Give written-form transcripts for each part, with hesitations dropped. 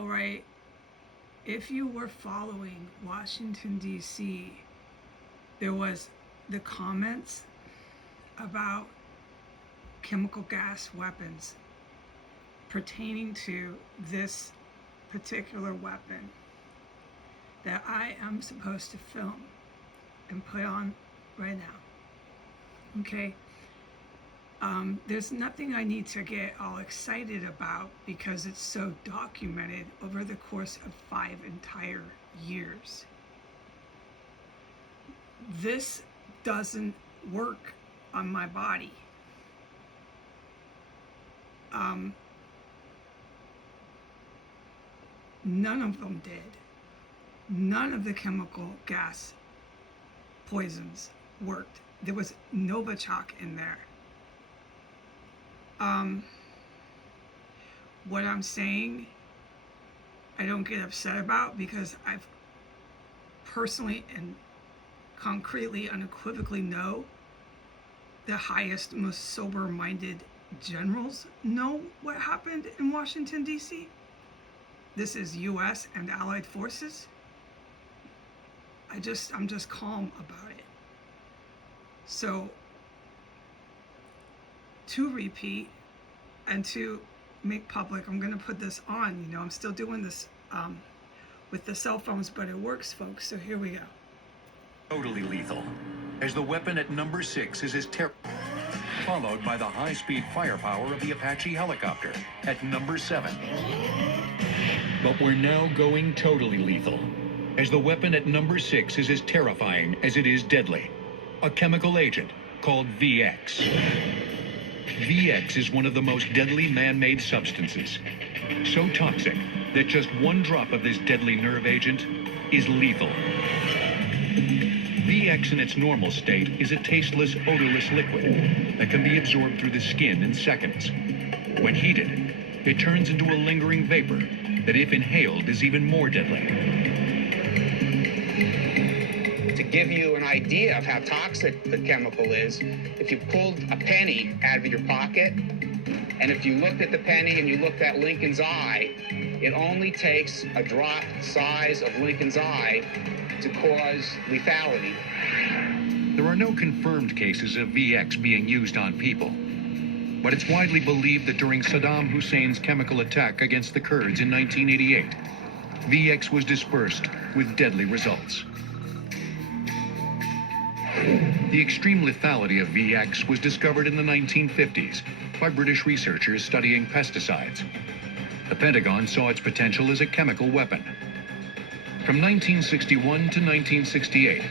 All right, if you were following Washington, D.C., there was the comments about chemical gas weapons pertaining to this particular weapon that I am supposed to film and put on right now. Okay. There's nothing I need to get all excited about because it's so documented over the course of 5 entire years. This doesn't work on my body. None of them did. None of the chemical gas poisons worked. There was Novichok in there. What I'm saying, I don't get upset about because I've personally and concretely, unequivocally know the highest, most sober-minded generals know what happened in Washington, D.C. This is U.S. and Allied forces. I'm just calm about it. So, to repeat and to make public, I'm going to put this on. You know, I'm still doing this with the cell phones, but it works, folks. So here we go. Totally lethal, as the weapon at number 6 is followed by the high-speed firepower of the Apache helicopter at number 7. But we're now going totally lethal, as the weapon at number 6 is as terrifying as it is deadly. A chemical agent called VX. VX is one of the most deadly man-made substances. So toxic that just one drop of this deadly nerve agent is lethal. VX in its normal state is a tasteless, odorless liquid that can be absorbed through the skin in seconds. When heated, it turns into a lingering vapor that, if inhaled, is even more deadly. To give you an idea of how toxic the chemical is, if you pulled a penny out of your pocket, and if you looked at the penny and you looked at Lincoln's eye, it only takes a drop size of Lincoln's eye to cause lethality. There are no confirmed cases of VX being used on people, but it's widely believed that during Saddam Hussein's chemical attack against the Kurds in 1988, VX was dispersed with deadly results. The extreme lethality of VX was discovered in the 1950s by British researchers studying pesticides. The Pentagon saw its potential as a chemical weapon. From 1961 to 1968,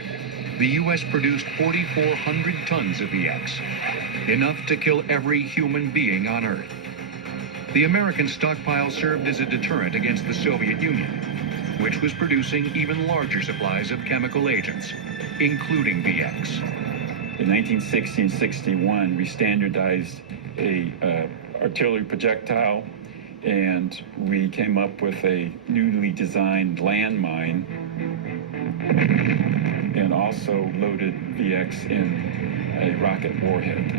the U.S. produced 4,400 tons of VX, enough to kill every human being on Earth. The American stockpile served as a deterrent against the Soviet Union, which was producing even larger supplies of chemical agents, including VX. In 1960 and 61, we standardized a artillery projectile, and we came up with a newly designed landmine, and also loaded VX in a rocket warhead.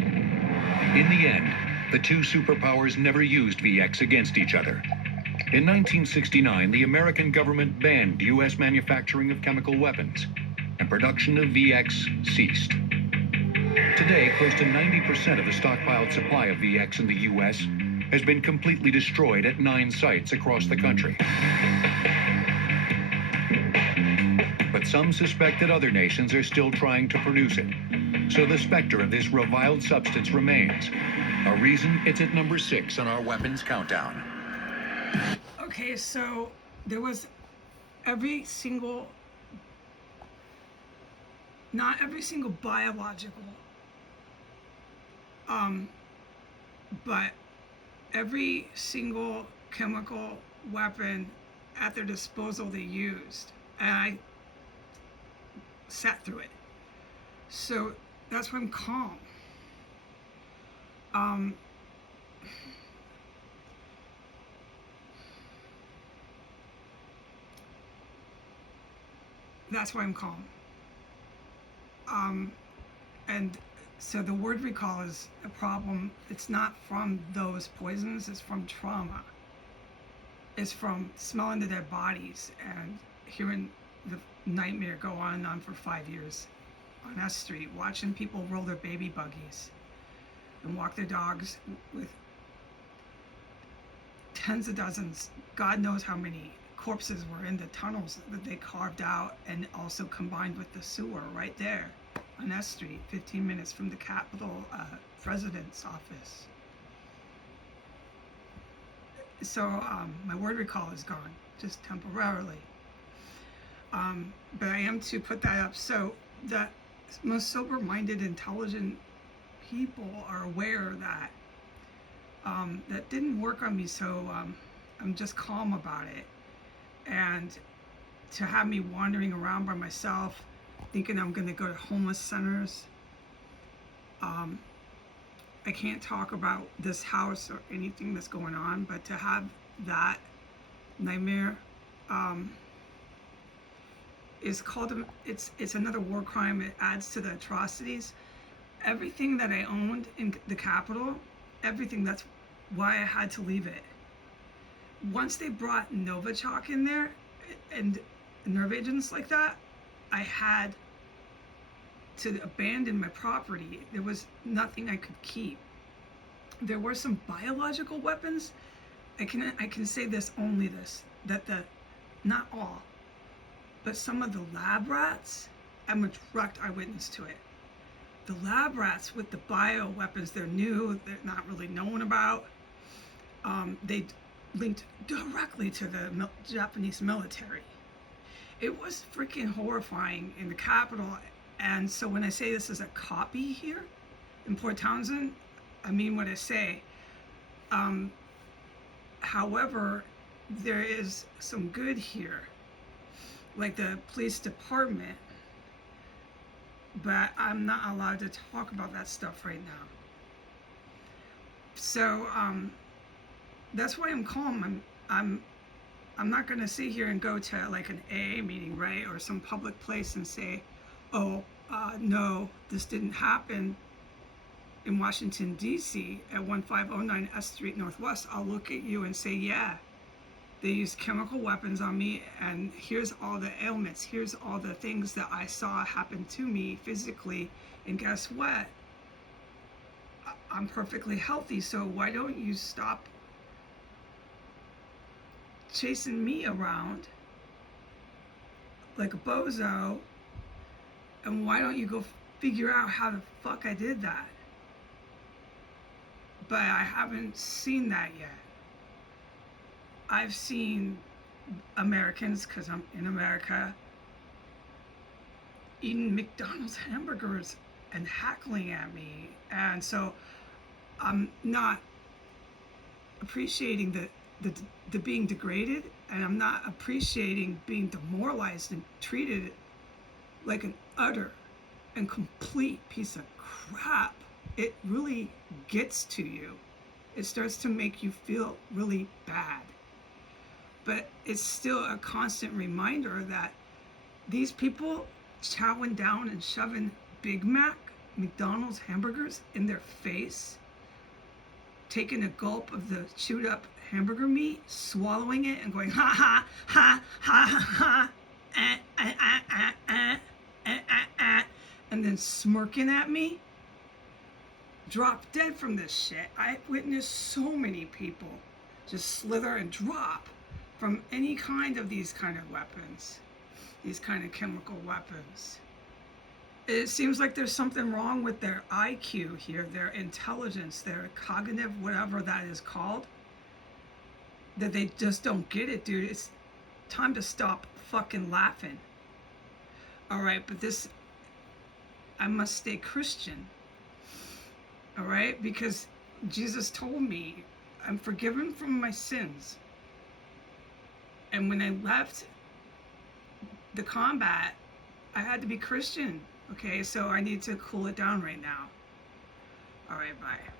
In the end, the two superpowers never used VX against each other. In 1969, the American government banned U.S. manufacturing of chemical weapons, and production of VX ceased. Today, close to 90% of the stockpiled supply of VX in the U.S. has been completely destroyed at 9 sites across the country. But some suspect that other nations are still trying to produce it. So the specter of this reviled substance remains, a reason it's at number 6 on our weapons countdown. Okay, so there was not every single biological, but every single chemical weapon at their disposal they used, and I sat through it. So that's why I'm calm. That's why I'm calm. And so the word recall is a problem. It's not from those poisons, it's from trauma. is from smelling the dead bodies and hearing the nightmare go on and on for 5 years on S Street, watching people roll their baby buggies and walk their dogs with tens of dozens, God knows how many corpses were in the tunnels that they carved out, and also combined with the sewer right there on S Street, 15 minutes from the Capitol president's office. So my word recall is gone, just temporarily. But I am to put that up so that most sober-minded, intelligent people are aware that that didn't work on me, so I'm just calm about it. And to have me wandering around by myself, thinking I'm gonna go to homeless centers, I can't talk about this house or anything that's going on, but to have that nightmare is called, it's another war crime. It adds to the atrocities. Everything that I owned in the Capitol, everything, that's why I had to leave it. Once they brought Novichok in there and nerve agents like that, I had to abandon my property. There was nothing I could keep. There were some biological weapons. I can say this, only this, that not all, but some of the lab rats, I'm a direct eyewitness to it. The lab rats with the bio weapons, they're new, they're not really known about. They linked directly to the Japanese military. It was freaking horrifying in the Capitol. And so when I say this is a copy here in Port Townsend, I mean what I say. However, there is some good here, like the police department, but I'm not allowed to talk about that stuff right now. So that's why I'm calm. I'm not gonna sit here and go to like an AA meeting, right, or some public place and say, oh, no, this didn't happen in Washington, D.C. at 1509 S Street Northwest. I'll look at you and say, yeah, they used chemical weapons on me, and here's all the ailments, here's all the things that I saw happen to me physically, and guess what? I'm perfectly healthy, so why don't you stop chasing me around like a bozo, and why don't you go figure out how the fuck I did that? But I haven't seen that yet. I've seen Americans, because I'm in America, eating McDonald's hamburgers and heckling at me. And so I'm not appreciating the being degraded, and I'm not appreciating being demoralized and treated like an utter and complete piece of crap. It really gets to you. It starts to make you feel really bad. But it's still a constant reminder that these people chowing down and shoving Big Mac, McDonald's hamburgers in their face, taking a gulp of the chewed up hamburger meat, swallowing it and going, ha ha, ha, ha, ha, and then smirking at me, drop dead from this shit. I witnessed so many people just slither and drop from any kind of these kind of weapons, these kind of chemical weapons. It seems like there's something wrong with their IQ here, their intelligence, their cognitive, whatever that is called, that they just don't get it, dude. It's time to stop fucking laughing. All right, but this, I must stay Christian. All right, because Jesus told me I'm forgiven from my sins. And when I left the combat, I had to be Christian. Okay, so I need to cool it down right now. All right, bye.